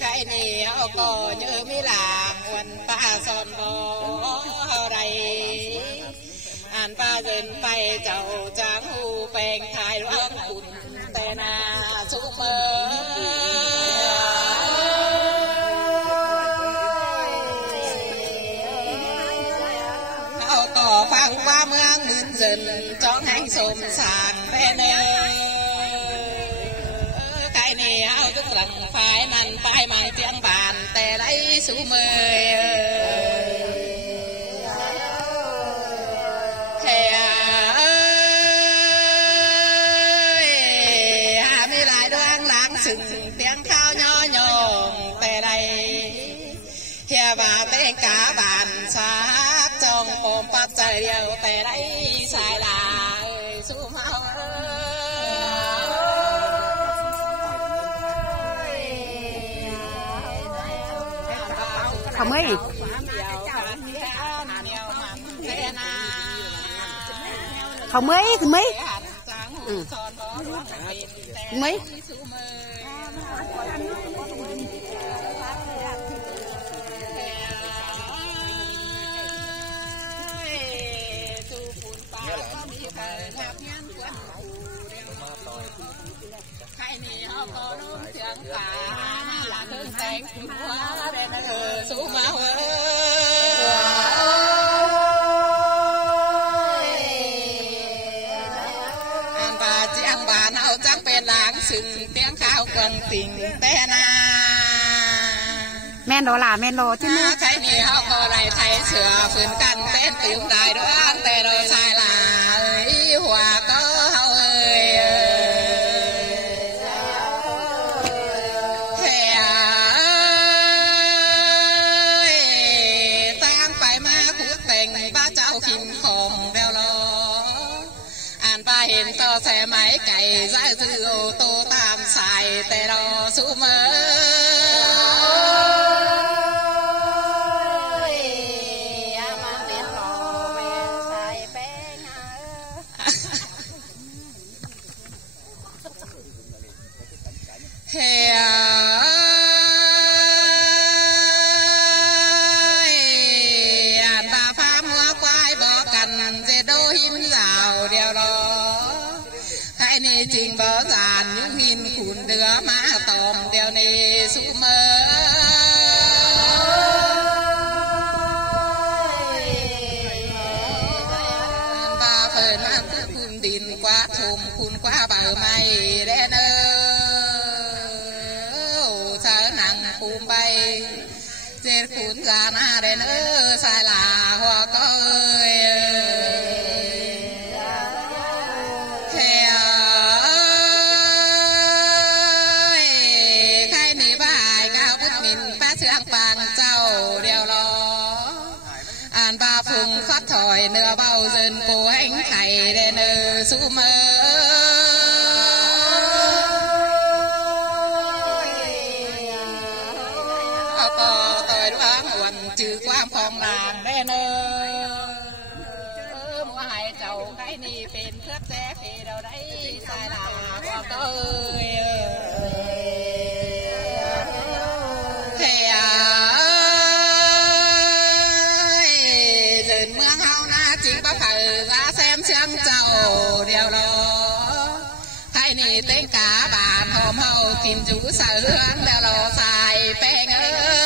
cái này họ có như mi làng quần pa son bò đây an pa dân bay chầu tráng hu bèn thái loan cùn tè na su mơ họ tỏ phang qua mương mướn dần cho hành xôm sàng bên cái này áo tức lần phải năn phải mày tiếng bàn tè lấy su mơ tiếng khao nho nhồng tè đây kia bà tên cả bàn sát trong bồn bắt trời điều tè đây xài là su mau không ấy không ấy thì mấy mấy cái này họ có nôm tiếng cả là hương xanh hoa đen su máu anh bà chị anh bà nào chắc bên làng sừng tiếng khao quần tình tè na men đó là men đó chứ nữa cái này họ có lại thay sửa phun căn tết tiếng đại đó ăn tè rồi sai là hòa có hậu ơi tan phải ma quốc tình ba cháu khinh khom đeo lo an ba hiện to xe máy cày giải dư ô tô tam xài tè đo su mơ bà pha mua quay bỏ cành dệt đôi hiên rào đeo đó cái này trình bỏ giàn những hiên khủn đứa má tòm đeo này su mơ bà phơi mang khun đìn quá thùng khun quá bờ mây đen sa nặng cùm bay trên khun già na đen sai là hoa coi khai nỉ bài cao bút mình ba sương bàn châu đeo lo an ba phùng phát thỏi nửa bao dân cô anh thầy đen su mơ trừ quang phong làng đen mua hai chầu cái niเป็นเครื่องแซ่phê đâu đấy sai là hoa coi thế dần mương hao na chỉ có phải ra xem sương chầu đeo đó cái ni tên cả bàn hòm hậu kim chú sở hương đeo đó xài phê ngơ